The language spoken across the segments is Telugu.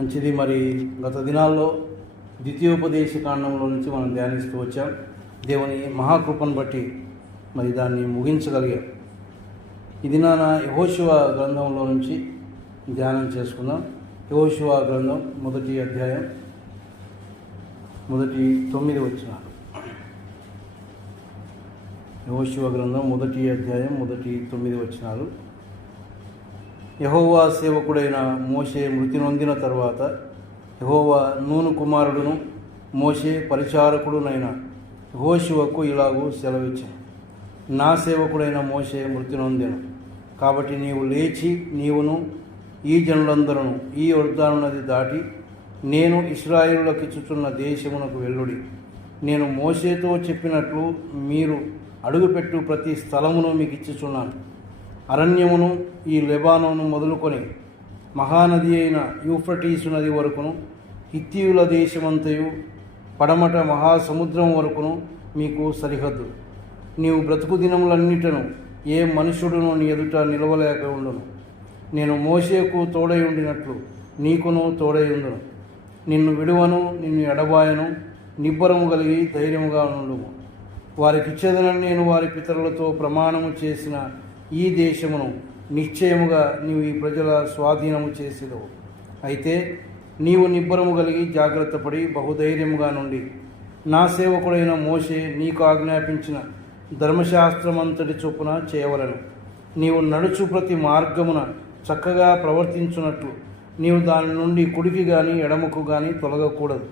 మంచిది. మరి గత దినాల్లో ద్వితీయోపదేశ కాండంలో నుంచి మనం ధ్యానిస్తూ వచ్చాం. దేవుని మహాకృపను బట్టి మరి దాన్ని ముగించగలిగాం. ఈ దినాన యెహోషువ గ్రంథంలో నుంచి ధ్యానం చేసుకుందాం. యెహోషువ గ్రంథం 1వ అధ్యాయం 9 వచనాలు. యెహోషువ గ్రంథం 1వ అధ్యాయం 9 వచనాలు. యెహోవా సేవకుడైన మోషే మృతి నొందిన తర్వాత యెహోవా నూను కుమారుడును మోషే పరిచారకుడునైన యెహోషువకు ఇలాగూ సెలవిచ్చాను. నా సేవకుడైన మోషే మృతి నొందెను కాబట్టి నీవు లేచి నీవును ఈ జనులందరూ ఈ యొర్దాను నది దాటి నేను ఇశ్రాయేలులకు ఇచ్చుచున్న దేశమునకు వెళ్ళుడి. నేను మోషేతో చెప్పినట్లు మీరు అడుగుపెట్టు ప్రతి స్థలమును మీకు ఇచ్చుచున్నాను. అరణ్యమును ఈ లెబానోను మొదలుకొని మహానది అయిన యూఫ్రటీసు నది వరకును హిత్తీయుల దేశమంతయు పడమట మహాసముద్రం వరకును మీకు సరిహద్దు. నీవు బ్రతుకు దినములన్నిటను ఏ మనుషుడును నీ ఎదుట నిలవలేక ఉండును. నేను మోషేకు తోడై ఉండినట్లు నీకును తోడై ఉండును. నిన్ను విడువను, నిన్ను ఎడబాయను. నిబ్బరము కలిగి ధైర్యముగా ఉండుము. వారికిచ్చేదనని నేను వారి పితరులతో ప్రమాణము చేసిన ఈ దేశమును నిశ్చయముగా నీవు ఈ ప్రజల స్వాధీనము చేసేదవు. అయితే నీవు నిబ్బరము కలిగి జాగ్రత్తపడి బహుధైర్యముగా నుండి నా సేవకుడైన మోషే నీకు ఆజ్ఞాపించిన ధర్మశాస్త్రమంతటి చొప్పున చేయవలను. నీవు నడుచు ప్రతి మార్గమున చక్కగా ప్రవర్తించున్నట్లు నీవు దాని నుండి కుడికి కానీ ఎడమకు కానీ తొలగకూడదు.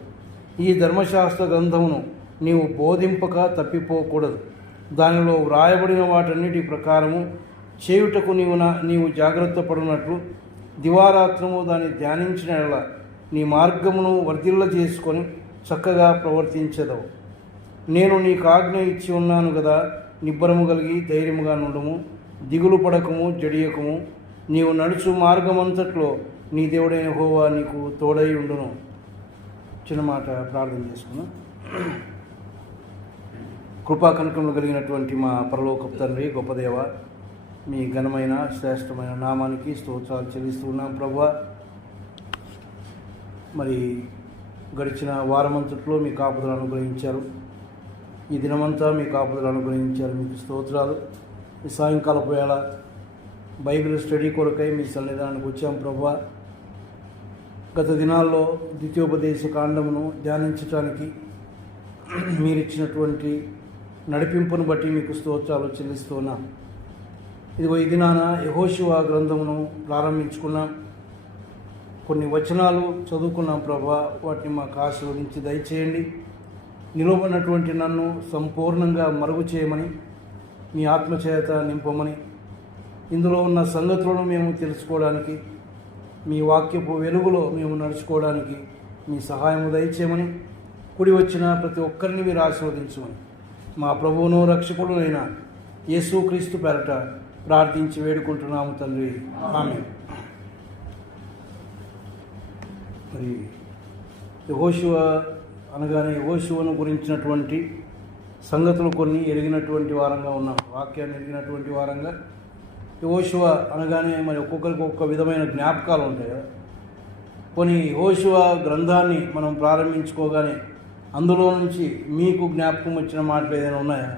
ఈ ధర్మశాస్త్ర గ్రంథమును నీవు బోధింపక తప్పిపోకూడదు. దానిలో వ్రాయబడిన వాటన్నిటి ప్రకారము చేయుటకు నీవు జాగ్రత్త పడినట్లు దివారాత్రము దాన్ని ధ్యానించిన యెడల నీ మార్గమును వర్ధిల్ల చేసుకొని చక్కగా ప్రవర్తించదవు. నేను నీకు ఆజ్ఞ ఇచ్చి ఉన్నాను కదా. నిబ్బరము కలిగి ధైర్యముగా నుండుము. దిగులు పడకము, జడియకము. నీవు నడుచు మార్గమంతట్లో నీ దేవుడైన యెహోవా నీకు తోడై ఉండును. చిన్న మాట ప్రార్థన చేసుకున్నాం. కృపా కనకములు కలిగినటువంటి మా పరలోకపు తండ్రి, గొప్ప దేవ, మీ ఘనమైన శ్రేష్టమైన నామానికి స్తోత్రాలు చెల్లిస్తూ ఉన్నాం ప్రభువా. మరి గడిచిన వారమంతట్లో మీ కాపుదలు అనుగ్రహించారు. ఈ దినమంతా మీ కాపుదలు అనుగ్రహించారు. మీకు స్తోత్రాలు. ఈ సాయంకాలపు వేళ బైబిల్ స్టడీ కొరకై మీ సన్నిధానానికి వచ్చాం ప్రభువా. గత దినాల్లో ద్వితీయోపదేశ కాండమును ధ్యానించడానికి మీరిచ్చినటువంటి నడిపింపును బట్టి మీకు స్తోత్రాలు చెల్లిస్తున్నాం. ఇదిగో ఈ దినాన యెహోషువ గ్రంథమును ప్రారంభించుకున్నాం. కొన్ని వచనాలు చదువుకున్నాం ప్రభువా. వాటిని మాకు ఆశీర్వదించి దయచేయండి. నిలవబడినటువంటి నన్ను సంపూర్ణంగా మరుగు చేయమని, మీ ఆత్మచేత నింపమని, ఇందులో ఉన్న సంగతులను మేము తెలుసుకోవడానికి, మీ వాక్యపు వెలుగులో మేము నడుచుకోవడానికి మీ సహాయము దయచేయమని, కూడి వచ్చిన ప్రతి ఒక్కరిని మీరు ఆశీర్వదించమని మా ప్రభువును రక్షకుడునైన యేసుక్రీస్తు పేరట ప్రార్థించి వేడుకుంటున్నాము తండ్రి, ఆమేన్. మరి యెహోషువ అనగానే యెహోషువను గురించినటువంటి సంగతులు కొన్ని ఎరిగినటువంటి వారంగా ఉన్నాం. వాక్యాన్ని ఎరిగినటువంటి వారంగా. యెహోషువ అనగానే మరి ఒక్కొక్కరికి ఒక్కొక్క విధమైన జ్ఞాపకాలు ఉంటాయి కదా. కొన్ని యెహోషువ గ్రంథాన్ని మనం ప్రారంభించుకోగానే అందులో నుంచి మీకు జ్ఞాపకం వచ్చిన మాటలు ఏదైనా ఉన్నాయా?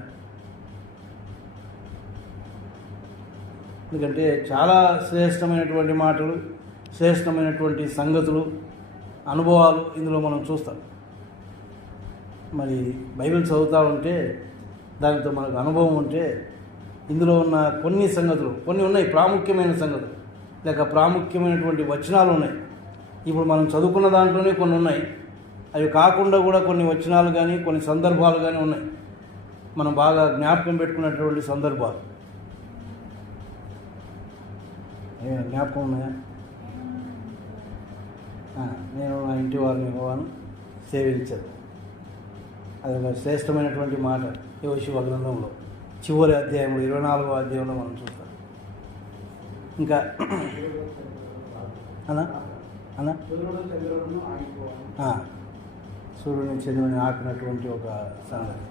ఎందుకంటే చాలా శ్రేష్టమైనటువంటి మాటలు, శ్రేష్టమైనటువంటి సంగతులు, అనుభవాలు ఇందులో మనం చూస్తాం. మరి బైబిల్ చదువుతూ ఉంటే దానితో మనకు అనుభవం ఉంటే ఇందులో ఉన్న కొన్ని సంగతులు, కొన్ని ఉన్నాయి ప్రాముఖ్యమైన సంగతులు, లేక ప్రాముఖ్యమైనటువంటి వచనాలు ఉన్నాయి. ఇప్పుడు మనం చదువుకున్న దాంట్లోనే కొన్ని ఉన్నాయి. అవి కాకుండా కూడా కొన్ని వచనాలు కానీ కొన్ని సందర్భాలు కానీ ఉన్నాయి మనం బాగా జ్ఞాపకం పెట్టుకున్నటువంటి సందర్భాలు. జ్ఞాపకం ఉన్నాయా? నేను నా ఇంటి వారిని యెహోవాను సేవించదు. అది ఒక శ్రేష్టమైనటువంటి మాట యెహోషువ గ్రంథంలో చివరి అధ్యాయంలో 24వ అధ్యాయంలో మనం చూస్తాం. ఇంకా అన్నా సూర్యుని చంద్రుని ఆపినటువంటి ఒక సంగతి.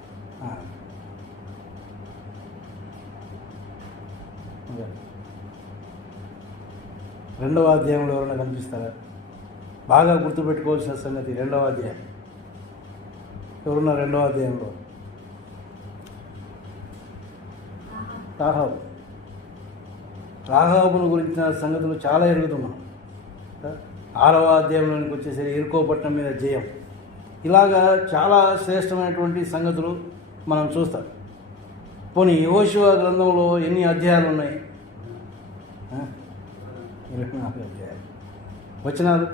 రెండవ అధ్యాయంలో ఎవరైనా కనిపిస్తారా? బాగా గుర్తుపెట్టుకోవాల్సిన సంగతి 2వ అధ్యాయం. ఎవరున్న 2వ అధ్యాయంలో? రాహాబును గురించిన సంగతులు చాలా ఎరుగుతున్నాం. 6వ అధ్యాయంలోనికి వచ్చేసరికి ఎరుకో పట్టణం మీద జయం. ఇలాగా చాలా శ్రేష్టమైనటువంటి సంగతులు మనం చూస్తాం. పోనీ యెహోషువ గ్రంథంలో ఎన్ని అధ్యాయాలు ఉన్నాయి? 24 అధ్యాయాలు. వచనాలు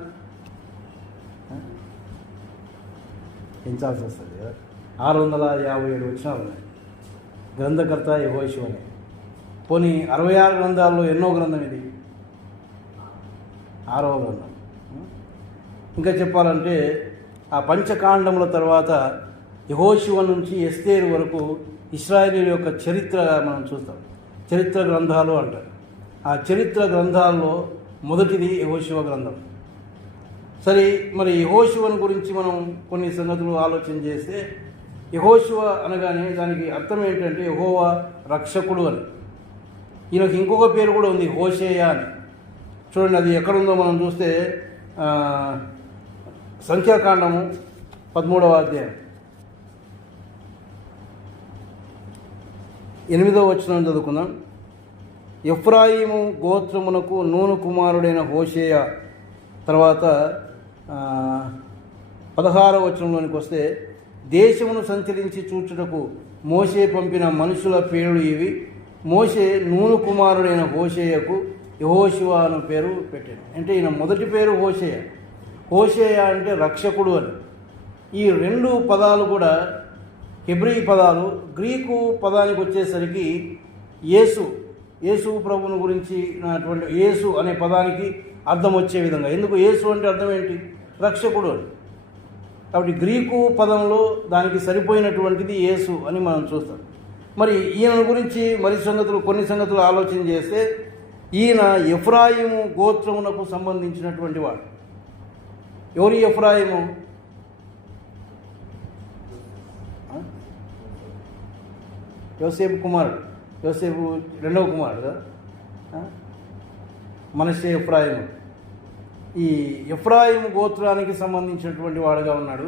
పెంచాల్సి వస్తుంది కదా. 657 వచనాలు ఉన్నాయి. గ్రంథకర్త యెహోషువనే. పోనీ 66 గ్రంథాల్లో ఎన్నో గ్రంథం ఇది? 6వ గ్రంథం. ఇంకా చెప్పాలంటే ఆ పంచకాండముల తర్వాత యెహోషువ నుంచి ఎస్తేరు వరకు ఇశ్రాయేలీయుల యొక్క చరిత్రగా మనం చూస్తాం. చరిత్ర గ్రంథాలు అంటారు. ఆ చరిత్ర గ్రంథాల్లో మొదటిది యెహోషువ గ్రంథం. సరే, మరి యెహోషువను గురించి మనం కొన్ని సంగతులు ఆలోచన చేస్తే, యెహోషువ అనగానే దానికి అర్థం ఏంటంటే యెహోవా రక్షకుడు అని. ఈయనకి ఇంకొక పేరు కూడా ఉంది, హోషేయ అని. చూడండి, అది ఎక్కడుందో మనం చూస్తే సంఖ్యాకాండము 13వ అధ్యాయం 8వ వచనం చదువుకుందాం. ఎఫ్రాయిము గోత్రమునకు నూను కుమారుడైన హోషేయ. తర్వాత 16వ వచనంలోనికి వస్తే, దేశమును సంచరించి చూచుటకు మోషే పంపిన మనుషుల పేర్లు ఇవి. మోషే నూను కుమారుడైన హోషేయకు యెహోషువ అను పేరు పెట్టాడు. అంటే ఈయన మొదటి పేరు హోషేయ. హోషేయ అంటే రక్షకుడు అని. ఈ 2 పదాలు కూడా హెబ్రీ పదాలు. గ్రీకు పదానికి వచ్చేసరికి యేసు ప్రభువుని గురించి అటువంటి యేసు అనే పదానికి అర్థం వచ్చే విధంగా. ఎందుకు యేసు అంటే అర్థం ఏంటి? రక్షకుడు అని. కాబట్టి గ్రీకు పదంలో దానికి సరిపోయినటువంటిది యేసు అని మనం చూస్తాం. మరి ఈయన గురించి కొన్ని సంగతులు ఆలోచన చేస్తే, ఈయన ఎఫ్రాయిము గోత్రమునకు సంబంధించినటువంటి వాడు. ఎవరి ఎఫ్రాయిము? యోసేపు కుమారుడు. యోసేపు 2వ కుమారుడు కదా. మనష్షే ఎఫ్రాయిము. ఈ ఎఫ్రాయిము గోత్రానికి సంబంధించినటువంటి వాడుగా ఉన్నాడు.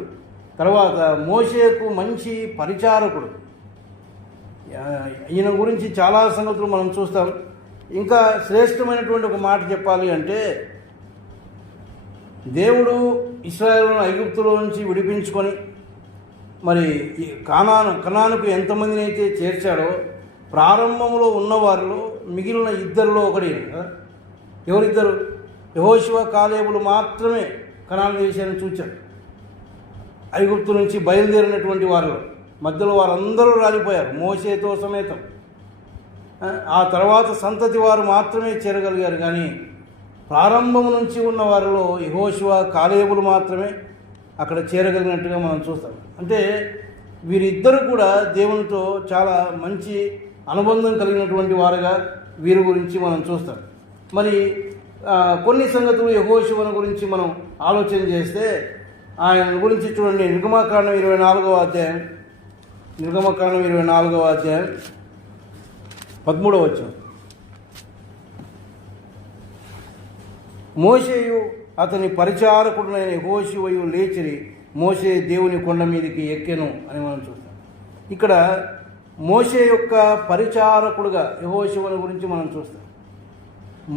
తర్వాత మోషేకు మంచి పరిచారకుడు. ఈయన గురించి చాలా సంగతులు మనం చూస్తాం. ఇంకా శ్రేష్టమైనటువంటి ఒక మాట చెప్పాలి అంటే, దేవుడు ఇశ్రాయేలును ఐగుప్తులో నుంచి విడిపించుకొని మరి కనానుకు ఎంతమందిని అయితే చేర్చాడో, ప్రారంభంలో ఉన్నవారిలో మిగిలిన ఇద్దరిలో ఒకటి. ఎవరిద్దరు? యెహోషువ కాలేబులు మాత్రమే కనాను దేశాన్ని చూచారు. ఐగుప్తు నుంచి బయలుదేరినటువంటి వారిలో మధ్యలో వారందరూ రాలిపోయారు మోషేతో సమేతం. ఆ తర్వాత సంతతి వారు మాత్రమే చేరగలిగారు. కానీ ప్రారంభం నుంచి ఉన్న వారిలో యెహోషువ కాలేబులు మాత్రమే అక్కడ చేరగలిగినట్టుగా మనం చూస్తాం. అంటే వీరిద్దరు కూడా దేవునితో చాలా మంచి అనుబంధం కలిగినటువంటి వారుగా వీరి గురించి మనం చూస్తాం. మరి కొన్ని సంగతులు యెహోషువను గురించి మనం ఆలోచన చేస్తే, ఆయన గురించి చూడండి. నిర్గమకాండం 24వ అధ్యాయం 13వ వచనం. మోషేయు అతని పరిచారకుడునైన యెహోషువయు లేచిరి, మోషే దేవుని కొండ మీదకి ఎక్కెను అని మనం చూస్తాం. ఇక్కడ మోషే యొక్క పరిచారకుడుగా యెహోషువను గురించి మనం చూస్తాం.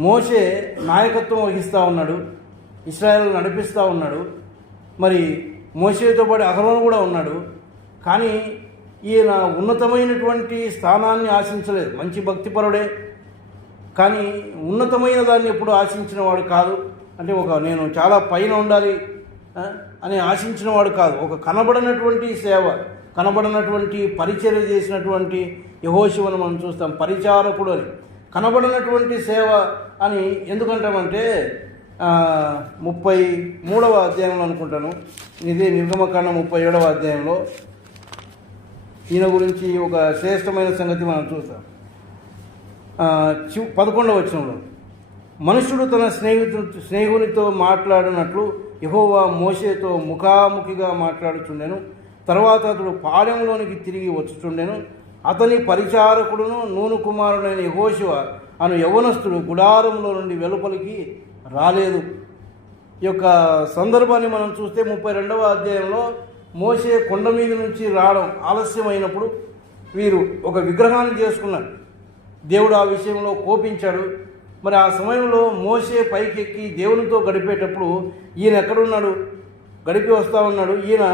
మోషే నాయకత్వం వహిస్తూ ఉన్నాడు, ఇశ్రాయేలు నడిపిస్తూ ఉన్నాడు. మరి మోషేతో పాటు అహరోను కూడా ఉన్నాడు. కానీ ఈయన ఉన్నతమైనటువంటి స్థానాన్ని ఆశించలేదు. మంచి భక్తిపరుడే, కానీ ఉన్నతమైన దాన్ని ఎప్పుడు ఆశించిన వాడు కాదు. అంటే నేను చాలా పైన ఉండాలి అని ఆశించిన వాడు కాదు. ఒక కనబడినటువంటి సేవ, కనబడినటువంటి పరిచర్య చేసినటువంటి యెహోషువను మనం చూస్తాం. పరిచారకుడు అని. కనబడినటువంటి సేవ అని ఎందుకంటామంటే 33వ అధ్యాయంలో అనుకుంటాను, ఇదే నిర్గమకాండం 37వ అధ్యాయంలో ఈయన గురించి ఒక శ్రేష్టమైన సంగతి మనం చూస్తాం. 11వ వచనంలో, మనుషుడు తన స్నేహితునితో మాట్లాడినట్లు యెహోవా మోషేతో ముఖాముఖిగా మాట్లాడుచుండెను. తర్వాత అతడు పాళెంలోనికి తిరిగి వచ్చుచుండెను. అతని పరిచారకుడును నూను కుమారుడైన యెహోషువ అను యవ్వనస్తుడు గుడారంలో నుండి వెలుపలికి రాలేదు. ఈ యొక్క సందర్భాన్ని మనం చూస్తే 32వ అధ్యాయంలో మోషే కొండ మీద నుంచి రావడం ఆలస్యమైనప్పుడు వీరు ఒక విగ్రహాన్ని చేసుకున్నారు. దేవుడు ఆ విషయంలో కోపించాడు. మరి ఆ సమయంలో మోషే పైకెక్కి దేవునితో గడిపేటప్పుడు ఈయన ఎక్కడున్నాడు? గడిపి వస్తూ ఉన్నాడు. ఈయన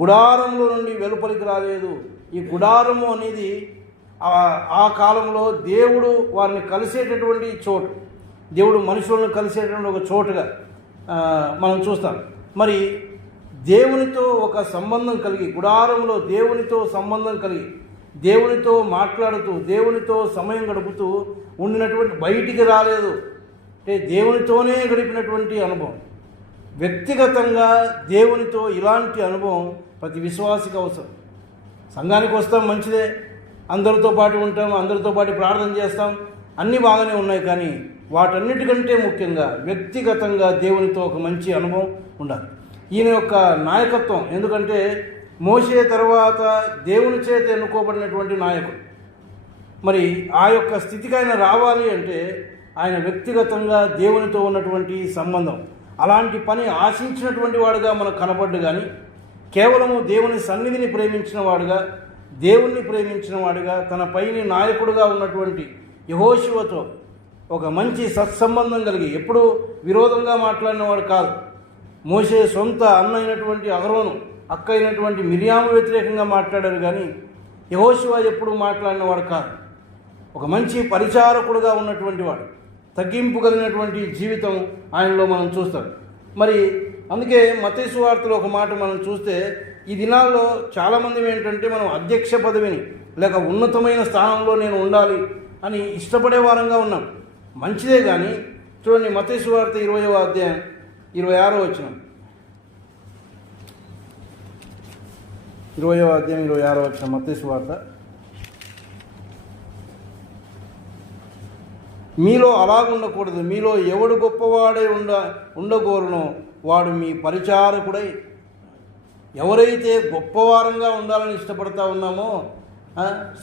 గుడారంలో నుండి వెలుపలికి రాలేదు. ఈ గుడారము అనేది ఆ కాలంలో దేవుడు వారిని కలిసేటటువంటి చోటు, దేవుడు మనుషులను కలిసేటటువంటి ఒక చోటుగా మనం చూస్తాం. మరి దేవునితో ఒక సంబంధం కలిగి, గుడారంలో దేవునితో సంబంధం కలిగి, దేవునితో మాట్లాడుతూ, దేవునితో సమయం గడుపుతూ ఉండినటువంటి, బయటికి రాలేదు. అంటే దేవునితోనే గడిపినటువంటి అనుభవం. వ్యక్తిగతంగా దేవునితో ఇలాంటి అనుభవం ప్రతి విశ్వాసికి అవసరం. సంఘానికి వస్తాం, మంచిదే, అందరితో పాటు ఉంటాం, అందరితో పాటు ప్రార్థన చేస్తాం, అన్నీ బాగానే ఉన్నాయి. కానీ వాటన్నిటికంటే ముఖ్యంగా వ్యక్తిగతంగా దేవునితో ఒక మంచి అనుభవం ఉండాలి. ఈయన యొక్క నాయకత్వం, ఎందుకంటే మోషే తర్వాత దేవుని చేత ఎన్నుకోబడినటువంటి నాయకుడు. మరి ఆ యొక్క స్థితికి ఆయన రావాలి అంటే ఆయన వ్యక్తిగతంగా దేవునితో ఉన్నటువంటి సంబంధం, అలాంటి పని ఆశించినటువంటి వాడుగా మనకు కనపడ్డు. కానీ కేవలము దేవుని సన్నిధిని ప్రేమించిన వాడుగా, దేవుణ్ణి ప్రేమించిన వాడుగా, తన పైని నాయకుడుగా ఉన్నటువంటి యెహోషువతో ఒక మంచి సత్సంబంధం కలిగి ఎప్పుడూ విరోధంగా మాట్లాడిన వాడు కాదు. మోషే సొంత అన్న అయినటువంటి అహరోను, అక్క అయినటువంటి మిరియాము వ్యతిరేకంగా మాట్లాడారు. కానీ యెహోషువ ఎప్పుడు మాట్లాడిన వాడు కాదు. ఒక మంచి పరిచారకుడుగా ఉన్నటువంటి వాడు, తగ్గింపు కలిగినటువంటి జీవితం ఆయనలో మనం చూస్తాం. మరి అందుకే మత్తయి సువార్తలో ఒక మాట మనం చూస్తే, ఈ దినాల్లో చాలామంది ఏంటంటే మనం అధ్యక్ష పదవిని లేక ఉన్నతమైన స్థానంలో నేను ఉండాలి అని ఇష్టపడే వారంగా ఉన్నాం. మంచిదే. కానీ చూడండి, మత్తయి సువార్త 20వ అధ్యాయం 26వ వచనం, 20వ అధ్యాయం 26వ వచనం మత్తయి సువార్త. మీలో అలాగుండకూడదు, మీలో ఎవడు గొప్పవాడై ఉండగోరునో వాడు మీ పరిచారకుడై. ఎవరైతే గొప్పవారంగా ఉండాలని ఇష్టపడతా ఉన్నామో,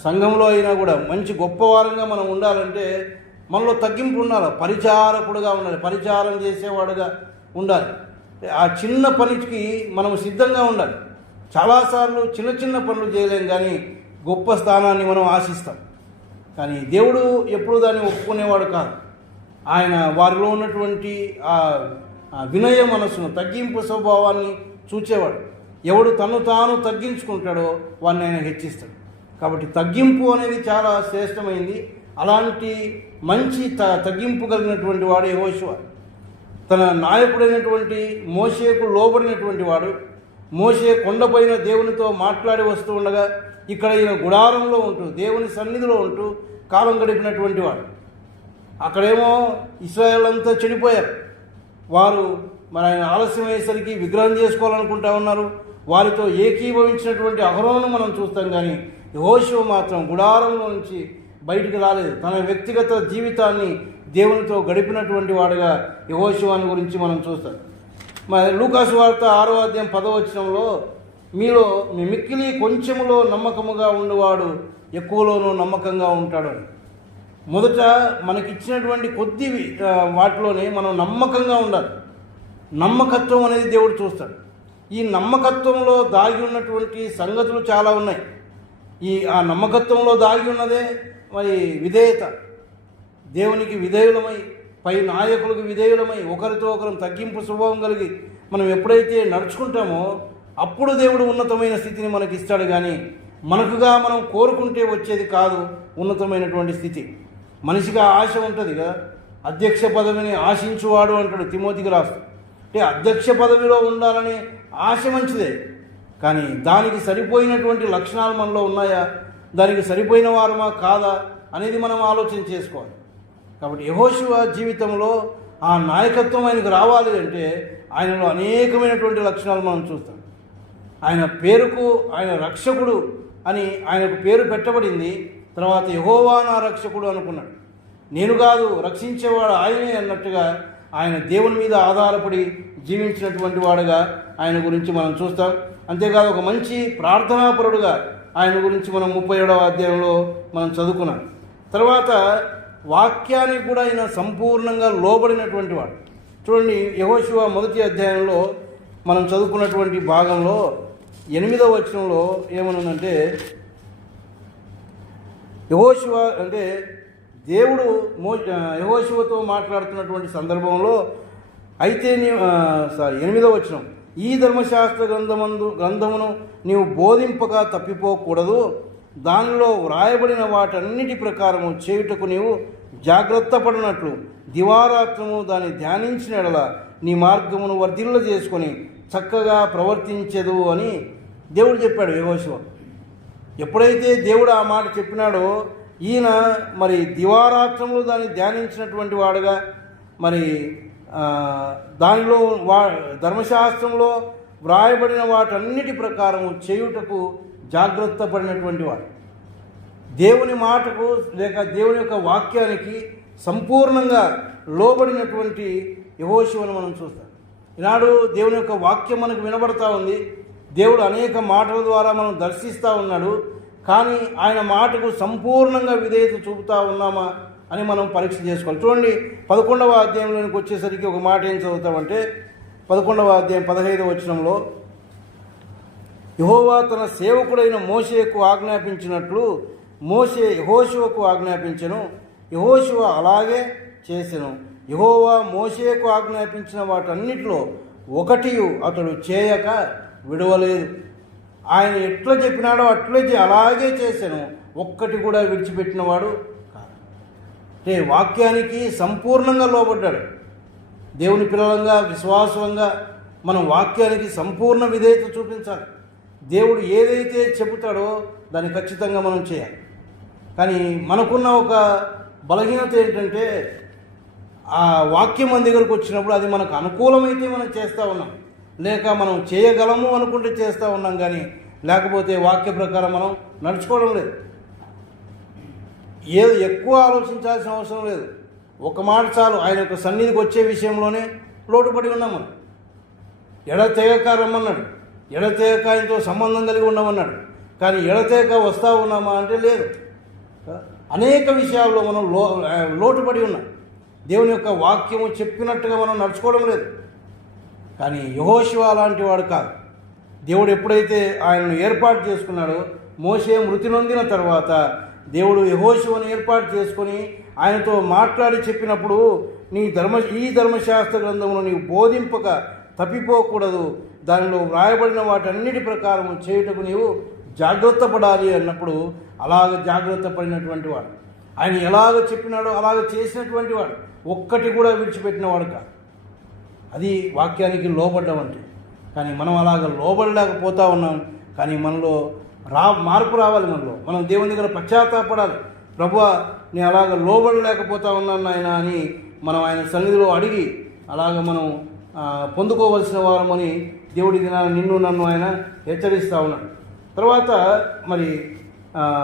సంఘంలో అయినా కూడా మంచి గొప్పవారంగా మనం ఉండాలంటే మనలో తగ్గింపు ఉండాలి, పరిచారకుడుగా ఉండాలి, పరిచారం చేసేవాడుగా ఉండాలి. ఆ చిన్న పనికి మనం సిద్ధంగా ఉండాలి. చాలాసార్లు చిన్న చిన్న పనులు చేయలేం, కానీ గొప్ప స్థానాన్ని మనం ఆశిస్తాం. కానీ దేవుడు ఎప్పుడూ దాన్ని ఒప్పుకునేవాడు కాదు. ఆయన వారిలో ఉన్నటువంటి ఆ వినయ మనస్సును, తగ్గింపు స్వభావాన్ని చూచేవాడు. ఎవడు తను తాను తగ్గించుకుంటాడో వాడిని ఆయన హెచ్చిస్తాడు. కాబట్టి తగ్గింపు అనేది చాలా శ్రేష్టమైంది. అలాంటి మంచి తగ్గింపు కలిగినటువంటి వాడు యెహోషువ. తన నాయకుడైనటువంటి మోషేకు లోబడినటువంటి వాడు. మోషే కొండపైన దేవునితో మాట్లాడి వస్తూ ఉండగా ఇక్కడ ఈయన గుడారంలో ఉంటూ, దేవుని సన్నిధిలో ఉంటూ కాలం గడిపినటువంటి వాడు. అక్కడేమో ఇశ్రాయేల్ అంతా చెడిపోయారు. వారు మరి ఆయన ఆలస్యం అయ్యేసరికి విగ్రహం చేసుకోవాలనుకుంటా ఉన్నారు. వారితో ఏకీభవించినటువంటి అహరోను మనం చూస్తాం. కానీ యెహోషువ మాత్రం గుడారంలో నుంచి బయటికి రాలేదు. తన వ్యక్తిగత జీవితాన్ని దేవునితో గడిపినటువంటి వాడుగా యెహోషువని గురించి మనం చూస్తాం. మరి లూకా సువార్త 6వ అధ్యాయం 10వ వచనంలో, మీలో మీ మిక్కిలి కొంచెములో నమ్మకముగా ఉండేవాడు ఎక్కువలోనూ నమ్మకంగా ఉంటాడు అని. మొదట మనకిచ్చినటువంటి కొద్ది వాటిలోనే మనం నమ్మకంగా ఉండాలి. నమ్మకత్వం అనేది దేవుడు చూస్తాడు. ఈ నమ్మకత్వంలో దాగి ఉన్నటువంటి సంగతులు చాలా ఉన్నాయి. ఆ నమ్మకత్వంలో దాగి ఉన్నదే మరి విధేయత. దేవునికి విధేయులమై, పై నాయకులకు విధేయులమై, ఒకరితో ఒకరు తగ్గింపు స్వభావం కలిగి మనం ఎప్పుడైతే నడుచుకుంటామో అప్పుడు దేవుడు ఉన్నతమైన స్థితిని మనకి ఇస్తాడు. కానీ మనకుగా మనం కోరుకుంటే వచ్చేది కాదు ఉన్నతమైనటువంటి స్థితి. మనిషిగా ఆశ ఉంటుంది కదా, అధ్యక్ష పదవిని ఆశించువాడు అంటాడు తిమోతికి రాస్తూ. అంటే అధ్యక్ష పదవిలో ఉండాలని ఆశ మంచిదే, కానీ దానికి సరిపోయినటువంటి లక్షణాలు మనలో ఉన్నాయా, దానికి సరిపోయిన వారమా కాదా అనేది మనం ఆలోచన చేసుకోవాలి. కాబట్టి యెహోషువ జీవితంలో ఆ నాయకత్వం ఆయనకు రావాలి అంటే ఆయనలో అనేకమైనటువంటి లక్షణాలు మనం చూస్తాం. ఆయన పేరుకు ఆయన రక్షకుడు అని ఆయనకు పేరు పెట్టబడింది. తర్వాత యెహోవా నా రక్షకుడు అనుకున్నాడు. నేను కాదు, రక్షించేవాడు ఆయనే అన్నట్టుగా ఆయన దేవుని మీద ఆధారపడి జీవించినటువంటి వాడుగా ఆయన గురించి మనం చూస్తాం. అంతేకాదు ఒక మంచి ప్రార్థనాపరుడుగా ఆయన గురించి మనం 37వ అధ్యాయంలో మనం తర్వాత వాక్యానికి కూడా ఆయన సంపూర్ణంగా లోబడినటువంటి వాడు. చూడండి, యెహోషువ మొదటి అధ్యాయంలో మనం చదువుకున్నటువంటి భాగంలో 8వ వచనంలో ఏమనుందంటే, యెహోషువ అంటే దేవుడు యెహోషువతో మాట్లాడుతున్నటువంటి సందర్భంలో అయితే 8వ వచనం, ఈ ధర్మశాస్త్ర గ్రంథమును నీవు బోధింపగా తప్పిపోకూడదు, దానిలో వ్రాయబడిన వాటన్నిటి ప్రకారము చేయుటకు నీవు జాగ్రత్త పడినట్లు దివారాత్రము దాన్ని ధ్యానించిన ఎడల నీ మార్గమును వర్ధిల్ల చేసుకొని చక్కగా ప్రవర్తించదు అని దేవుడు చెప్పాడు యెహోషువ. ఎప్పుడైతే దేవుడు ఆ మాట చెప్పినాడో ఈయన మరి దివారాత్రంలో దాన్ని ధ్యానించినటువంటి వాడుగా, మరి దానిలో ధర్మశాస్త్రంలో వ్రాయబడిన వాటన్నిటి ప్రకారము చేయుటకు జాగ్రత్త పడినటువంటి వాడు, దేవుని మాటకు లేక దేవుని యొక్క వాక్యానికి సంపూర్ణంగా లోబడినటువంటి యెహోషువను మనం చూస్తాం. ఈనాడు దేవుని యొక్క వాక్యం మనకు వినబడతా ఉంది, దేవుడు అనేక మాటల ద్వారా మనం దర్శిస్తూ ఉన్నాడు. కానీ ఆయన మాటకు సంపూర్ణంగా విధేయత చూపుతా ఉన్నామా అని మనం పరీక్ష చేసుకోవాలి. చూడండి, 11వ అధ్యాయంలోనికి వచ్చేసరికి ఒక మాట ఏం చదువుతామంటే, 11వ అధ్యాయం 15వ వచనంలో, యెహోవా తన సేవకుడైన మోషేకు ఆజ్ఞాపించినట్లు మోషే యెహోషువకు ఆజ్ఞాపించెను, యెహోషువ అలాగే చేసెను. యెహోవా మోషేకు ఆజ్ఞాపించిన వాటన్నిటిలో ఒకటి అతడు చేయక విడవలేదు. ఆయన ఎట్లా చెప్పినాడో అట్లే అలాగే చేశాను, ఒక్కటి కూడా విడిచిపెట్టినవాడు కాదు. అంటే వాక్యానికి సంపూర్ణంగా లోబడ్డాడు. దేవుని పిల్లలంగా విశ్వాసంగా మనం వాక్యానికి సంపూర్ణ విధేయత చూపించాలి. దేవుడు ఏదైతే చెబుతాడో దాన్ని ఖచ్చితంగా మనం చేయాలి. కానీ మనకున్న ఒక బలహీనత ఏంటంటే, ఆ వాక్యం మన దగ్గరకు వచ్చినప్పుడు అది మనకు అనుకూలమైతే మనం చేస్తూ ఉన్నాం, లేక మనం చేయగలము అనుకుంటే చేస్తూ ఉన్నాం, కానీ లేకపోతే వాక్య ప్రకారం మనం నడుచుకోవడం లేదు. ఏదో ఎక్కువ ఆలోచించాల్సిన అవసరం లేదు, ఒక మాట చాలు. ఆయన యొక్క సన్నిధికి వచ్చే విషయంలోనే లోటుపడి ఉన్నాం మనం. ఎడతెగక రమ్మన్నాడు, ఎడతెగక ఆయనతో సంబంధం కలిగి ఉన్నామన్నాడు, కానీ ఎడతెగక వస్తూ ఉన్నామా అంటే లేదు. అనేక విషయాల్లో మనం లోటుపడి ఉన్నాం. దేవుని యొక్క వాక్యము చెప్పినట్టుగా మనం నడుచుకోవడం లేదు. కానీ యెహోషువ అలాంటి వాడు కాదు. దేవుడు ఎప్పుడైతే ఆయనను ఏర్పాటు చేసుకున్నాడో, మోషే మృతి నొందిన తర్వాత దేవుడు యెహోషువను ఏర్పాటు చేసుకొని ఆయనతో మాట్లాడి చెప్పినప్పుడు, ఈ ధర్మశాస్త్ర గ్రంథమును నీవు బోధింపక తప్పిపోకూడదు, దానిలో వ్రాయబడిన వాటన్నిటి ప్రకారం చేయుటకు నీవు జాగ్రత్త పడాలి అన్నప్పుడు అలాగ జాగ్రత్త పడినటువంటి వాడు, ఆయన ఎలాగ చెప్పినాడో అలాగ చేసినటువంటి వాడు, ఒక్కటి కూడా విడిచిపెట్టినవాడు కాదు. అది వాక్యానికి లోబడ్డం అంటే. కానీ మనం అలాగ లోబడలేకపోతూ ఉన్నాం. కానీ మనలో మార్పు రావాలి. మనం దేవుని దగ్గర పశ్చాత్తాపడాలి. ప్రభువా, నేను అలాగ లోబడలేకపోతా ఉన్నాను ఆయన అని మనం ఆయన సన్నిధిలో అడిగి అలాగ మనం పొందుకోవలసిన వారమని దేవుడి దినాన్ని నిన్ను నన్ను ఆయన హెచ్చరిస్తూ ఉన్నాడు. తర్వాత మరి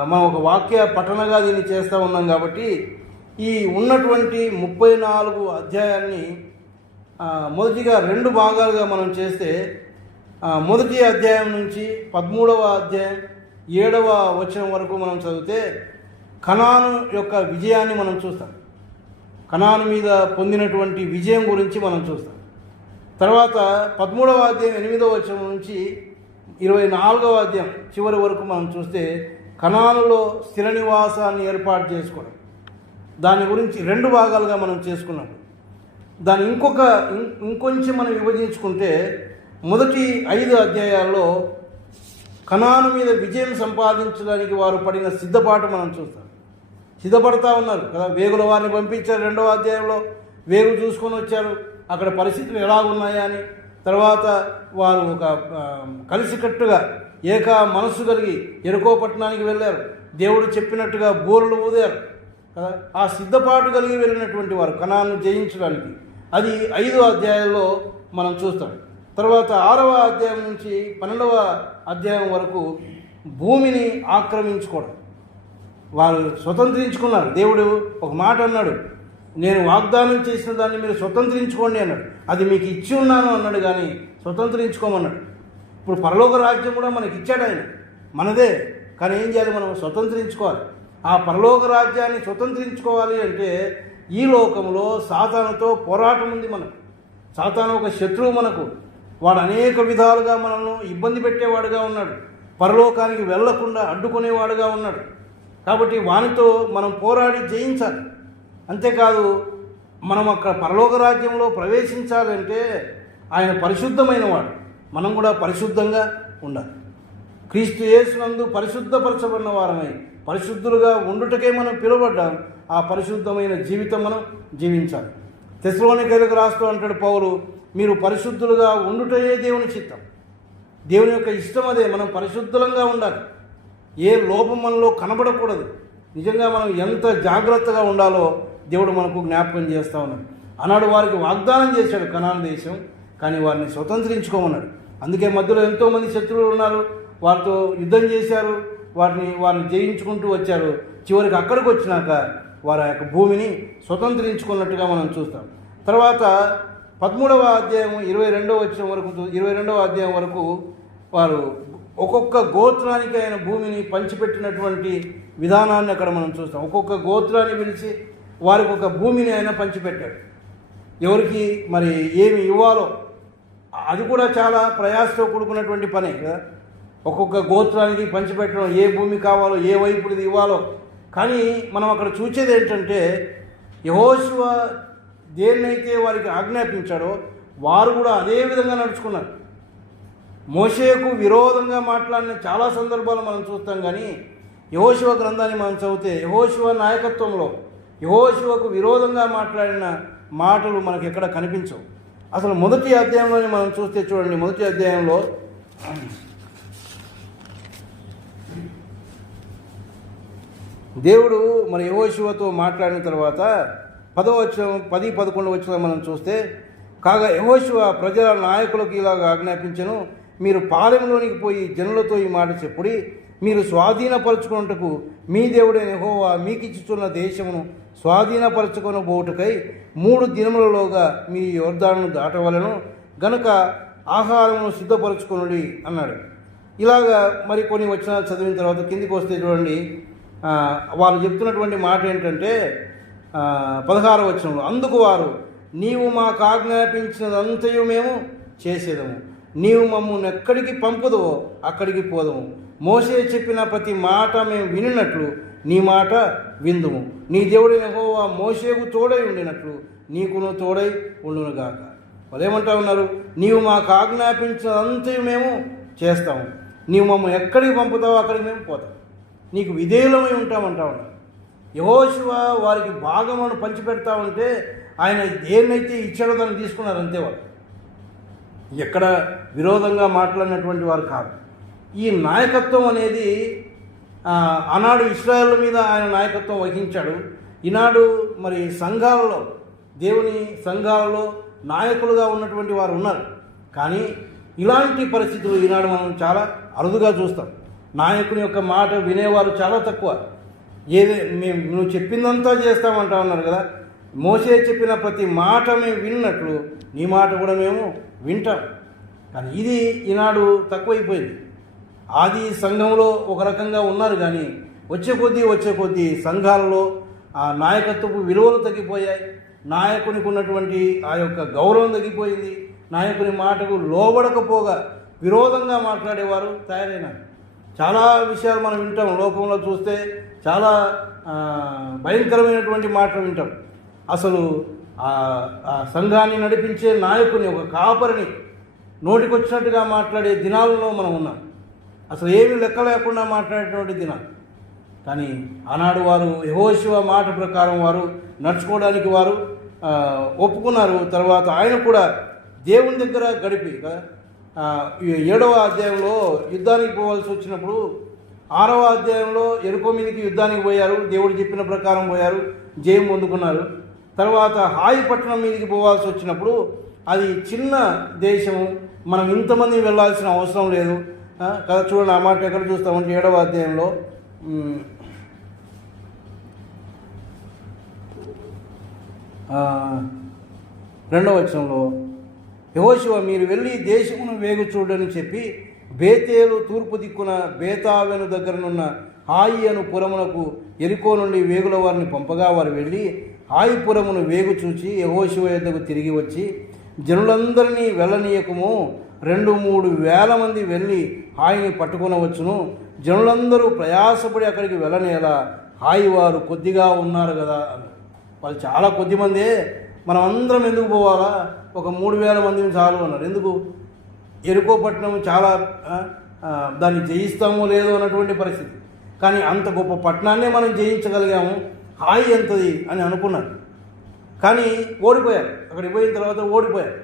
మనం ఒక వాక్య పఠనగా దీన్ని చేస్తూ ఉన్నాం కాబట్టి ఈ ఉన్నటువంటి 34 అధ్యాయాన్ని మొదటిగా 2 భాగాలుగా మనం చేస్తే, మొదటి అధ్యాయం నుంచి 13వ అధ్యాయం 7వ వచనం వరకు మనం చదివితే కనాను యొక్క విజయాన్ని మనం చూస్తాం. కనాను మీద పొందినటువంటి విజయం గురించి మనం చూస్తాం. తర్వాత 13వ అధ్యాయం 8వ వచనం నుంచి 24వ అధ్యాయం చివరి వరకు మనం చూస్తే కనానులో స్థిర నివాసాన్ని ఏర్పాటు చేసుకోవడం, దాని గురించి 2 భాగాలుగా మనం చేసుకున్నాం. దాన్ని ఇంకొంచెం మనం విభజించుకుంటే మొదటి 5 అధ్యాయాల్లో కనాను మీద విజయం సంపాదించడానికి వారు పడిన సిద్ధపాటు మనం చూస్తాం. సిద్ధపడతా ఉన్నారు కదా, వేగుల వారిని పంపించారు. 2వ అధ్యాయంలో వేగు చూసుకొని వచ్చారు, అక్కడ పరిస్థితులు ఎలా ఉన్నాయా అని. తర్వాత వారు ఒక కలిసికట్టుగా ఏక మనస్సు కలిగి యెరికో పట్టణానికి వెళ్ళారు. దేవుడు చెప్పినట్టుగా బూరలు ఊదారు కదా. ఆ సిద్ధపాటు కలిగి వెళ్ళినటువంటి వారు కనాను జయించడానికి. అది 5వ అధ్యాయంలో మనం చూస్తాం. తర్వాత 6వ అధ్యాయం నుంచి 12వ అధ్యాయం వరకు భూమిని ఆక్రమించుకోవడం, వారు స్వతంత్రించుకున్నారు. దేవుడు ఒక మాట అన్నాడు, నేను వాగ్దానం చేసిన దాన్ని మీరు స్వతంత్రించుకోండి అన్నాడు. అది మీకు ఇచ్చి ఉన్నాను అన్నాడు, కానీ స్వతంత్రించుకోమన్నాడు. ఇప్పుడు పరలోక రాజ్యం కూడా మనకి ఇచ్చాడు ఆయన, మనదే. కానీ ఏం చేయాలి? మనం స్వతంత్రించుకోవాలి. ఆ పరలోక రాజ్యాన్ని స్వతంత్రించుకోవాలి అంటే ఈ లోకంలో సాతానుతో పోరాటం ఉంది మనకు. సాతాను ఒక శత్రువు మనకు. వాడు అనేక విధాలుగా మనల్ని ఇబ్బంది పెట్టేవాడుగా ఉన్నాడు. పరలోకానికి వెళ్లకుండా అడ్డుకునేవాడుగా ఉన్నాడు. కాబట్టి వానితో మనం పోరాడి జయించాలి. అంతేకాదు, మనం అక్కడ పరలోక రాజ్యంలో ప్రవేశించాలంటే ఆయన పరిశుద్ధమైన వాడు. మనం కూడా పరిశుద్ధంగా ఉండాలి. క్రీస్తు యేసునందు పరిశుద్ధపరచబడిన వారమై పరిశుద్ధులుగా ఉండుటకే మనం పిలువబడ్డాం. ఆ పరిశుద్ధమైన జీవితం మనం జీవించాలి. తెస్సలోనికైలకు రాస్తూ అంటాడు పౌలు, మీరు పరిశుద్ధులుగా ఉండుటయే దేవుని చిత్తం. దేవుని యొక్క ఇష్టం అదే. మనం పరిశుద్ధంగా ఉండాలి. ఏ లోపం మనలో కనబడకూడదు. నిజంగా మనం ఎంత జాగ్రత్తగా ఉండాలో దేవుడు మనకు జ్ఞాపకం చేస్తూ ఉన్నాడు. ఆనాడు వారికి వాగ్దానం చేశాడు కనాను దేశం, కానీ వారిని స్వతంత్రించుకోమన్నాడు. అందుకే మధ్యలో ఎంతోమంది శత్రువులు ఉన్నారు. వారితో యుద్ధం చేశారు. వారిని జయించుకుంటూ వచ్చారు. చివరికి అక్కడికి వచ్చినాక వారి యొక్క భూమిని స్వతంత్రించుకున్నట్టుగా మనం చూస్తాం. తర్వాత 13వ అధ్యాయం 22వ అధ్యాయం వరకు వారు ఒక్కొక్క గోత్రానికి ఆయన భూమిని పంచిపెట్టినటువంటి విధానాన్ని అక్కడ మనం చూస్తాం. ఒక్కొక్క గోత్రాన్ని పిలిచి వారికి ఒక భూమిని ఆయన పంచిపెట్టాడు. ఎవరికి మరి ఏమి ఇవ్వాలో అది కూడా చాలా ప్రయాసతో కూడుకున్నటువంటి పనే కదా. ఒక్కొక్క గోత్రానికి పంచిపెట్టడం, ఏ భూమి కావాలో, ఏ వైపుది ఇవ్వాలో. కానీ మనం అక్కడ చూసేది ఏంటంటే, యెహోషువ దేన్నైతే వారికి ఆజ్ఞాపించాడో వారు కూడా అదే విధంగా నడుచుకున్నారు. మోషేకు విరోధంగా మాట్లాడిన చాలా సందర్భాలు మనం చూస్తాం. కానీ యెహోషువ గ్రంథాన్ని మనం చదివితే యెహోషువ నాయకత్వంలో యెహోషువకు విరోధంగా మాట్లాడిన మాటలు మనకు ఎక్కడ కనిపించవు. అసలు మొదటి అధ్యాయంలోనే మనం చూస్తే చూడండి, మొదటి అధ్యాయంలో దేవుడు మరి యెహోషువతో మాట్లాడిన తర్వాత 10-11 వచనం మనం చూస్తే, కాగా యెహోషువ ప్రజల నాయకులకు ఇలాగ ఆజ్ఞాపించెను, మీరు పాలెంలోనికి పోయి జనులతో ఈ మాట చెప్పుడి, మీరు స్వాధీనపరచుకున్నట్టుకు మీ దేవుడైన యెహోవా మీకిచ్చుచున్న దేశమును స్వాధీనపరచుకొనబోటుకై 3 దినములలోగా మీ యొర్దానును దాటవలెను గనుక ఆహారమును సిద్ధపరచుకొనుడి అన్నాడు. ఇలాగా మరి కొన్ని వచనాలు చదివిన తర్వాత కిందికి వస్తే చూడండి, వాళ్ళు చెప్తున్నటువంటి మాట ఏంటంటే 16వ వచనంలో, అందుకు వారు, నీవు మాకు ఆజ్ఞాపించినదంతయు మేము చేసేదము, నీవు మమ్మల్ని ఎక్కడికి పంపుదవో అక్కడికి పోదము, మోషే చెప్పిన ప్రతి మాట మేము వినినట్లు నీ మాట విందుము, నీ దేవుడైన యెహోవా మోషేకు తోడై ఉండినట్లు నీకును తోడై ఉండునుగాక. వాళ్ళు ఏమంటా ఉన్నారు, నీవు మాకు ఆజ్ఞాపించినంతయు మేము చేస్తాము, నీవు మమ్మల్ని ఎక్కడికి పంపుతావో అక్కడికి మేము పోతాం, నీకు విధేయులమై ఉంటామంటా ఉన్నారు. యెహోషువ వారికి భాగమును పంచిపెడతా ఉంటే ఆయన దేన్నైతే ఇచ్చాడో దాన్ని తీసుకున్నారు అంతే. వాళ్ళు ఎక్కడ విరోధంగా మాట్లాడినటువంటి వారు కాదు. ఈ నాయకత్వం అనేది ఆనాడు ఇశ్రాయేలు మీద ఆయన నాయకత్వం వహించాడు. ఈనాడు మరి సంఘాలలో, దేవుని సంఘాలలో నాయకులుగా ఉన్నటువంటి వారు ఉన్నారు. కానీ ఇలాంటి పరిస్థితులు ఈనాడు మనం చాలా అరుదుగా చూస్తాం. నాయకుని యొక్క మాట వినేవారు చాలా తక్కువ. నువ్వు చెప్పిందంతా చేస్తామంటా ఉన్నారు కదా. మోషే చెప్పిన ప్రతి మాట మేము విన్నట్లు నీ మాట కూడా మేము వింటాం. కానీ ఇది ఈనాడు తక్కువైపోయింది. ఆది సంఘంలో ఒక రకంగా ఉన్నారు, కానీ వచ్చే కొద్దీ సంఘాలలో ఆ నాయకత్వపు విలువలు తగ్గిపోయాయి. నాయకునికి ఉన్నటువంటి ఆ యొక్క గౌరవం తగ్గిపోయింది. నాయకుని మాటకు లోబడకపోగా విరోధంగా మాట్లాడేవారు తయారైనారు. చాలా విషయాలు మనం వింటాం. లోకంలో చూస్తే చాలా భయంకరమైనటువంటి మాటలు వింటాం. అసలు ఆ సంఘాన్ని నడిపించే నాయకుని, ఒక కాపరిని నోటికొచ్చినట్టుగా మాట్లాడే దినాలలో మనం ఉన్నాం. అసలు ఏమీ లెక్క లేకుండా మాట్లాడేటువంటి దినాలు. కానీ ఆనాడు వారు యెహోషువ మాట ప్రకారం వారు నడుచుకోవడానికి వారు ఒప్పుకున్నారు. తర్వాత ఆయన కూడా దేవుని దగ్గర గడిపి 7వ అధ్యాయంలో యుద్ధానికి పోవాల్సి వచ్చినప్పుడు, 6వ అధ్యాయంలో ఎరుకో మీదకి యుద్ధానికి పోయారు. దేవుడు చెప్పిన ప్రకారం పోయారు, జయం పొందుకున్నారు. తర్వాత హాయి పట్టణం మీదకి పోవాల్సి వచ్చినప్పుడు, అది చిన్న దేశము, మనం ఇంతమంది వెళ్ళాల్సిన అవసరం లేదు కదా. చూడండి ఆ మాట ఎక్కడ చూస్తామంటే 7వ అధ్యాయంలో 2వ వచనంలో, యెహోషువ మీరు వెళ్ళి దేశమును వేగు చూడని చెప్పి బేతేలు తూర్పు దిక్కున బేతావెను దగ్గరనున్న హాయి అను పురమునకు ఎరికో నుండి వేగుల వారిని పంపగా వారు వెళ్ళి హాయి పురమును వేగు చూచి యెహోషువ యొద్దకు తిరిగి వచ్చి జనులందరినీ వెళ్ళనీయకము, 2-3 వేల మంది వెళ్ళి హాయిని పట్టుకొనవచ్చును. జనులందరూ ప్రయాసపడి అక్కడికి వెళ్ళనేలా హాయి వారు కొద్దిగా ఉన్నారు కదా అని. వాళ్ళు చాలా కొద్దిమందే, మనం అందరం ఎందుకు పోవాలా, ఒక 3,000 మందిని చాలు అన్నారు. ఎందుకు? ఎరుకో పట్టణం చాలా దాన్ని జయిస్తామో లేదో అన్నటువంటి పరిస్థితి. కానీ అంత గొప్ప పట్టణాన్నే మనం జయించగలిగాము, హాయి ఎంతది అని అనుకున్నారు. కానీ ఓడిపోయారు. అక్కడికి పోయిన తర్వాత ఓడిపోయారు.